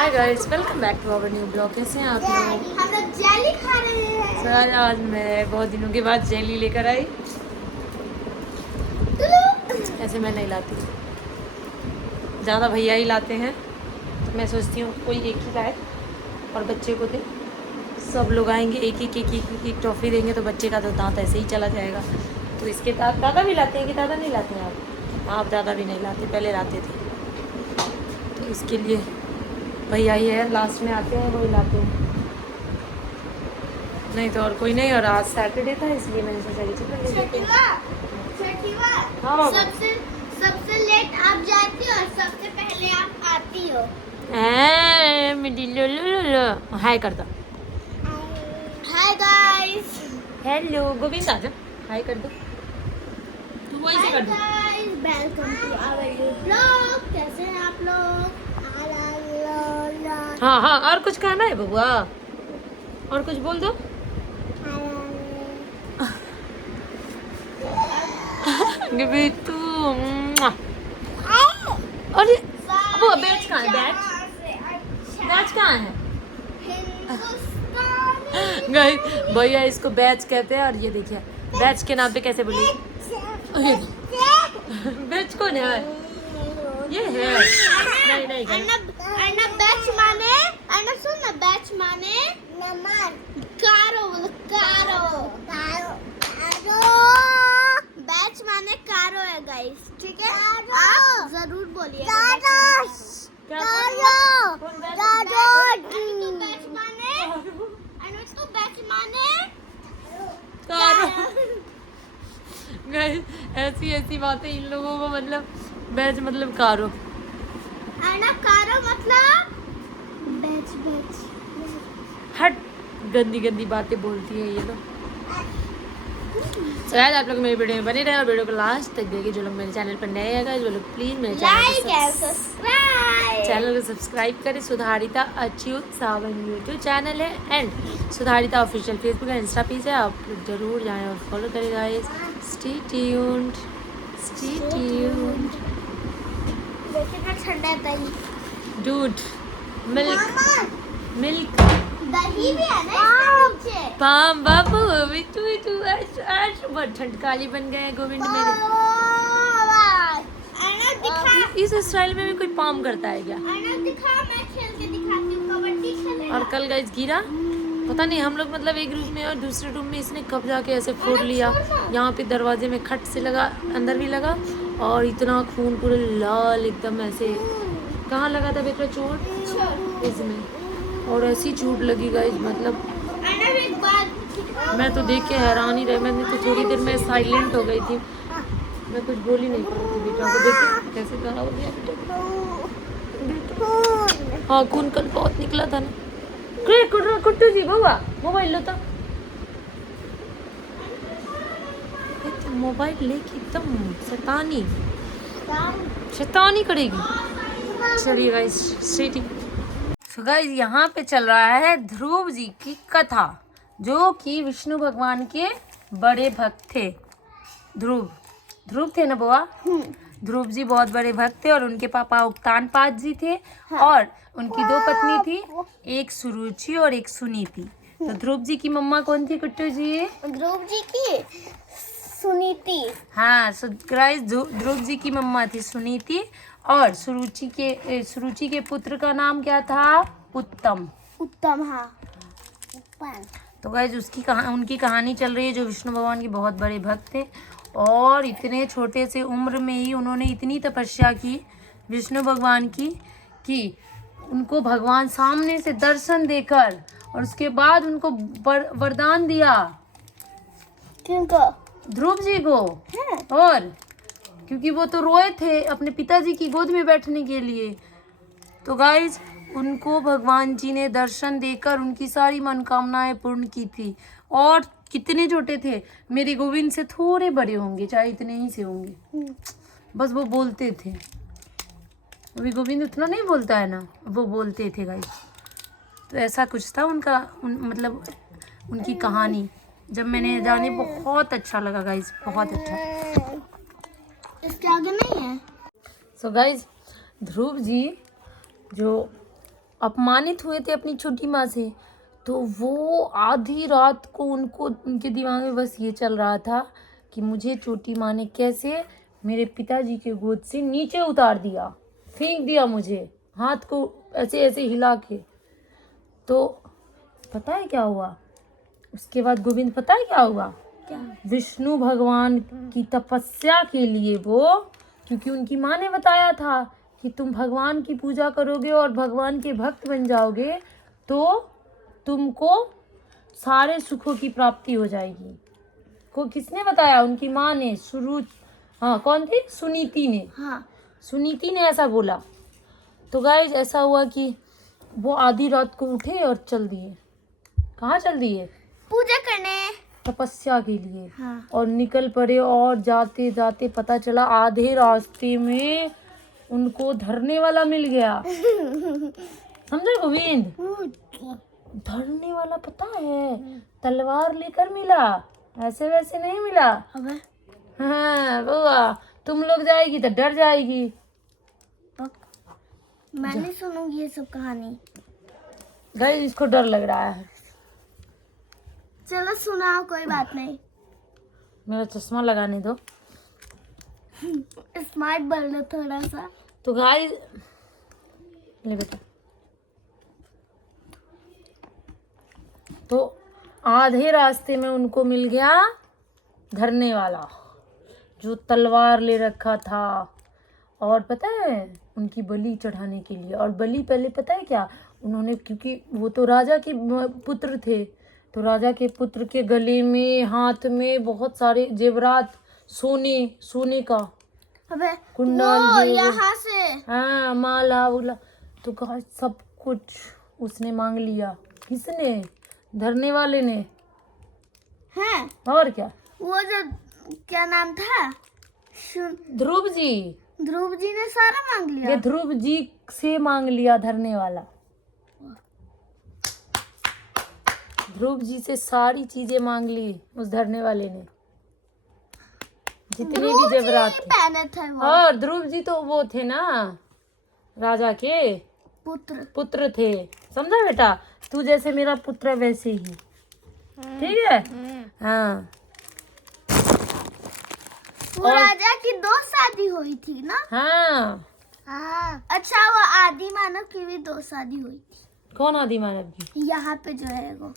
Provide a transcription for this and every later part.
Hi guys, welcome back to our new blog. कैसे हैं आप लोग? हम लोग जेली खा रहे हैं। सर आज मैं बहुत दिनों के बाद जेली लेकर आई। ऐसे मैं नहीं लाती, ज़्यादा भैया ही लाते हैं, तो मैं सोचती हूँ कोई एक ही लाए और बच्चे को दे। सब लोग आएंगे एक टॉफ़ी देंगे तो बच्चे का तो दांत ऐसे ही चला जाएगा। तो इसके दादा भी लाते हैं कि दादा नहीं लाते हैं आप? आप दादा भी नहीं लाते, पहले लाते थे। तो इसके लिए भैया ही है, लास्ट में आते हैं, वही लाते हैं, नहीं तो और कोई नहीं। और आज सैटरडे था इसलिए मैंने सोचा कि चलो ले लेते हैं। हाँ, सबसे लेट आप जाती हो और सबसे पहले आप आती हो। हाय कर दो। Hi guys. हेलो गोविंद, आ जा, हाय कर दो। तू वही से कर दो। Welcome to our new blog. कैसे हैं आप लोग? हाँ हाँ, और कुछ कहना है बबुआ? और कुछ बोल दो। तू अरे वो बैच कहाँ है? बैच कहाँ है? गाइस भैया इसको बैच कहते हैं, और ये देखिए बैच के नाम पे कैसे बोली। बैच कौन है? ये है। नहीं नहीं बैच माने सुन ना, बैच माने कारो बैच माने कारो है गाइस, ठीक है? आप जरूर बोलिए ऐसी ऐसी बातें इन लोगों को, मतलब बैच मतलब कारो, कारो मतलब बैच। हट गंदी गंदी बातें बोलती है ये लोग। तो यार आप लोग मेरी वीडियो में बने रहे और वीडियो को लास्ट तक देखिए। जो लोग मेरे चैनल पर नए हैं वो लोग प्लीज मेरे चैनल को सब्सक्राइब करें। सुधारिता अच्युत सावन यूट्यूब चैनल है and Sudharita official Facebook and Insta page है, आप लोग जरूर जाएं और फॉलो करें गाइस। Stay tuned. ठंडा दही, दूध, मिल्क दही भी है ना नीचे। पाम बाबू अभी तू आज बहुत ठंडकाली बन गए गोविंद मेरे। इस स्टाइल में भी कोई पाम करता है क्या? दिखा, मैं खेल के दिखाती हूँ, कबड्डी खेलेगा। और कल गाइस गिरा, पता नहीं हम लोग मतलब एक रूम में और दूसरे रूम में इसने कब जाके ऐसे फोड़ लिया। यहाँ पे दरवाजे में खट से लगा, अंदर भी लगा, और इतना खून पूरे लाल एकदम ऐसे। कहाँ लगा था बेटा चोट? इसमें। और ऐसी चोट लगी गाइस, मतलब मैं तो देख के हैरान ही रही। मैंने तो थोड़ी देर में साइलेंट हो गई थी, मैं कुछ बोल ही नहीं पा रही थी। बेटा को देख कैसे कहा हो गया बेटा। हाँ खून कल बहुत निकला था ना। कुट्टू जी बउआ मोबाइल लो तो। मोबाइल लेके एकदम शैतानी करेगी। चलिए गाइस स्ट्रेट। सो गाइस यहाँ पे चल रहा है ध्रुव जी की कथा, जो कि विष्णु भगवान के बड़े भक्त थे। ध्रुव थे ना बुआ? ध्रुव जी बहुत बड़े भक्त थे और उनके पापा उक्तानपाद जी थे। हाँ। और उनकी दो पत्नी थी, एक सुरुचि और एक सुनीति। तो ध्रुव जी की मम्मा कौन थी कुट्टू जी? ध्रुव जी की सुनीति। हाँ गाइस ध्रुव जी की मम्मा थी सुनीति, और सुरुचि के पुत्र का नाम क्या था? उत्तम। हाँ। तो गाइस उनकी कहानी चल रही है, जो विष्णु भगवान के बहुत बड़े भक्त थे। और इतने छोटे से उम्र में ही उन्होंने इतनी तपस्या की विष्णु भगवान की कि उनको भगवान सामने से दर्शन देकर, और उसके बाद उनको वरदान दिया। किनको? ध्रुव जी को। और क्योंकि वो तो रोए थे अपने पिताजी की गोद में बैठने के लिए, तो गाइज उनको भगवान जी ने दर्शन देकर उनकी सारी मनोकामनाएं पूर्ण की थी। और कितने छोटे थे, मेरे गोविंद से थोड़े बड़े होंगे, चाहे इतने ही से होंगे, बस वो बोलते थे। अभी गोविंद उतना नहीं बोलता है ना, वो बोलते थे गाइज। तो ऐसा कुछ था मतलब उनकी कहानी। जब मैंने जाने बहुत अच्छा लगा गाइज, बहुत अच्छा। इसके आगे नहीं है। सो गाइज ध्रुव जी जो अपमानित हुए थे अपनी छोटी माँ से, तो वो आधी रात को उनके दिमाग में बस ये चल रहा था कि मुझे छोटी माँ ने कैसे मेरे पिताजी के गोद से नीचे उतार दिया, फेंक दिया मुझे हाथ को ऐसे ऐसे हिला के। तो पता है क्या हुआ उसके बाद गोविंद, पता है क्या हुआ? क्या? विष्णु भगवान की तपस्या के लिए वो, क्योंकि उनकी माँ ने बताया था कि तुम भगवान की पूजा करोगे और भगवान के भक्त बन जाओगे तो तुमको सारे सुखों की प्राप्ति हो जाएगी। को किसने बताया? उनकी माँ ने। हाँ, कौन थी? सुनीति ने। हाँ, सुनीति ने ऐसा बोला। तो गाइज ऐसा हुआ कि वो आधी रात को उठे और चल दिए। कहाँ चल दिए? पूजा करने। तपस्या के लिए। हाँ। और निकल पड़े और जाते जाते पता चला आधे रास्ते में उनको धरने वाला मिल गया। समझे गोविंद? धरने वाला पता है, तलवार लेकर मिला, ऐसे वैसे नहीं मिला। अबे हाँ बुआ, तुम लोग जाएगी तो डर जाएगी। मैं नहीं सुनूंगी ये सब कहानी। गाइस इसको डर लग रहा है। चलो सुनाओ, कोई बात नहीं। मेरा चश्मा लगाने दो। स्मार्ट बन लो थोड़ा सा। तो गाइस ले बेटा। तो आधे रास्ते में उनको मिल गया धरने वाला जो तलवार ले रखा था, और पता है उनकी बलि चढ़ाने के लिए। और बलि पहले पता है क्या उन्होंने, क्योंकि वो तो राजा के पुत्र थे, तो राजा के पुत्र के गले में हाथ में बहुत सारे जेवरात, सोने का अबे कुंडल, वो ये वो। यहाँ से। हाँ, माला उला, तो कहा सब कुछ उसने मांग लिया। किसने? धरने वाले ने। हैं? और क्या? वो जो क्या नाम था, ध्रुव जी। ध्रुव जी ने सारा मांग लिया। ये ध्रुव जी से मांग लिया धरने वाला। ध्रुव जी से सारी चीजें मांग ली उस धरने वाले ने, जितने भी जेवरात थे। पहने थे वो। और ध्रुव जी तो वो थे ना राजा के पुत्र थे। समझा बेटा? तू जैसे मेरा पुत्र वैसे ही, ठीक है? हाँ। वो राजा की 2 शादी हुई थी ना? हाँ। हाँ। अच्छा, वो आदि मानव की भी 2 शादी हुई थी। कौन आदि मानव की? यहाँ पे जो है वो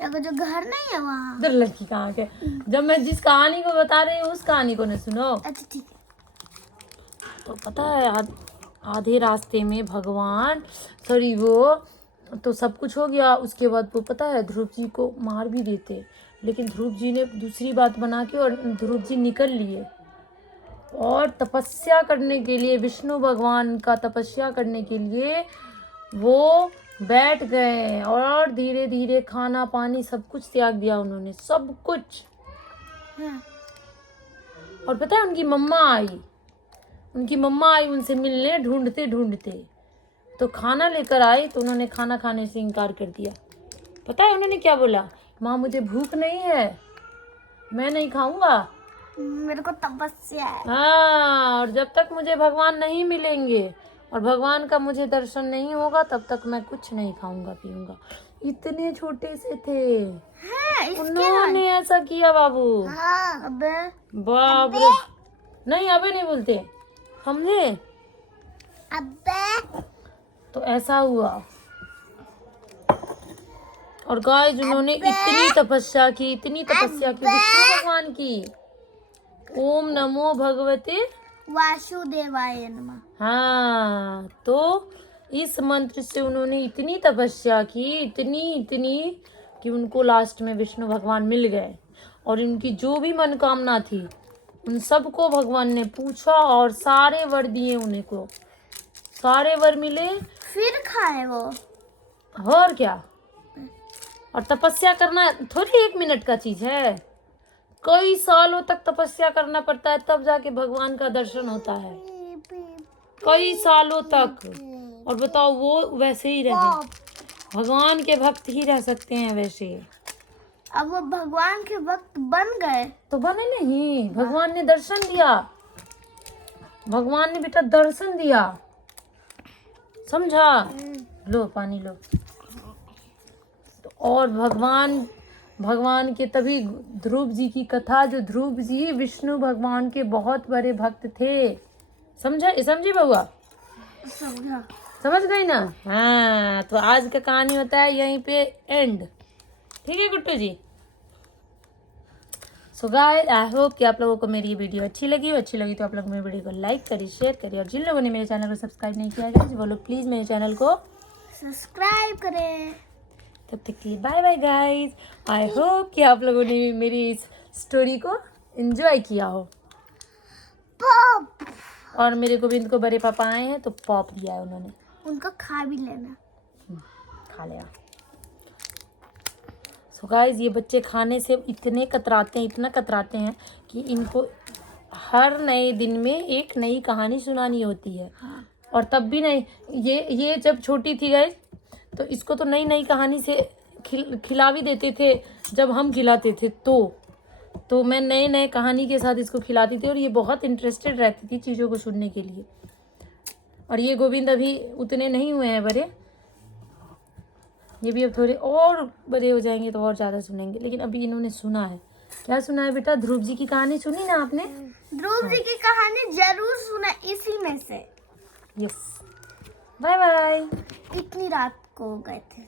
जो घर नहीं है वहाँ। इधर लड़की कहाँ के? जब मैं जिस कहानी को बता रही हूँ उस कहानी को न सुनो। अच्छा ठीक है। तो पता है आधे रास्ते में भगवान, सॉरी वो तो सब कुछ हो गया। उसके बाद वो पता है ध्रुव जी को मार भी देते, लेकिन ध्रुव जी ने दूसरी बात बना के और ध्रुव जी निकल लिए और तपस्या करने के लिए, विष्णु भगवान का तपस्या करने के लिए वो बैठ गए और धीरे धीरे खाना पानी सब कुछ त्याग दिया उन्होंने, सब कुछ। और पता है उनकी मम्मा आई उनसे मिलने, ढूंढते ढूंढते तो खाना लेकर आई, तो उन्होंने खाना खाने से इनकार कर दिया। पता है उन्होंने क्या बोला? माँ मुझे भूख नहीं है, मैं नहीं खाऊंगा, मेरे को तपस्या है। हाँ, और जब तक मुझे भगवान नहीं मिलेंगे और भगवान का मुझे दर्शन नहीं होगा तब तक मैं कुछ नहीं खाऊंगा पीऊंगा। इतने छोटे से थे। हाँ, उन्होंने ऐसा किया बाबू। हाँ, अबे बाप रे। नहीं अबे नहीं बोलते, समझे? अबे तो ऐसा हुआ। और गाइस उन्होंने इतनी तपस्या की विष्णु भगवान की। ओम नमो भगवते वासुदेवाय नमः। हाँ, तो इस मंत्र से उन्होंने इतनी तपस्या की, इतनी कि उनको लास्ट में विष्णु भगवान मिल गए। और उनकी जो भी मनोकामना थी उन सबको भगवान ने पूछा और सारे वर दिए उन्हें को, सारे वर मिले। फिर खाए वो। और क्या? और तपस्या करना थोड़ी 1 मिनट का चीज है, कई सालों तक तपस्या करना पड़ता है तब जाके भगवान का दर्शन होता है, कई सालों तक। और बताओ वो वैसे ही रहे, भगवान के भक्त ही रह सकते हैं वैसे। अब वो भगवान के भक्त बन गए। तो बने नहीं, भगवान ने दर्शन दिया, भगवान ने बेटा दर्शन दिया, समझा? लो पानी लो। तो और भगवान के तभी ध्रुव जी की कथा, जो ध्रुव जी विष्णु भगवान के बहुत बड़े भक्त थे। समझी बउआ? समझा। समझ गई ना? हाँ, तो आज का कहानी होता है यहीं पे एंड। ठीक है गुट्टू जी? सो गाइस, आई होप कि आप लोगों को मेरी ये वीडियो अच्छी लगी तो आप लोग मेरी वीडियो को लाइक करिए, शेयर करिए, और जिन लोगों ने मेरे चैनल को सब्सक्राइब नहीं किया है वो लोग प्लीज़ मेरे चैनल को सब्सक्राइब करें। तब तक के लिए bye bye guys. I hope कि आप लोगों ने मेरी इस स्टोरी को एंजॉय किया हो। पॉप। और मेरे गोविंद को बड़े पापा आए हैं तो पॉप दिया है उन्होंने। उनका खा भी लेना। खा लिया। सो गाइस, ये बच्चे खाने से इतना कतराते हैं कि इनको हर नए दिन में एक नई कहानी सुनानी होती है। हाँ। और तब भी नहीं, ये जब छोटी थी गाइस, तो इसको तो नई नई कहानी से खिला भी देते थे। जब हम खिलाते थे तो मैं नए नए कहानी के साथ इसको खिलाती थी, और ये बहुत इंटरेस्टेड रहती थी चीज़ों को सुनने के लिए। और ये गोविंद अभी उतने नहीं हुए हैं बड़े, ये भी अब थोड़े और बड़े हो जाएंगे तो और ज़्यादा सुनेंगे। लेकिन अभी इन्होंने सुना है। क्या सुना है बेटा? ध्रुव जी की कहानी सुनी ना आपने? ध्रुव जी की कहानी जरूर सुना, इसी में से। यस। Bye bye. इतनी रात को गए थे।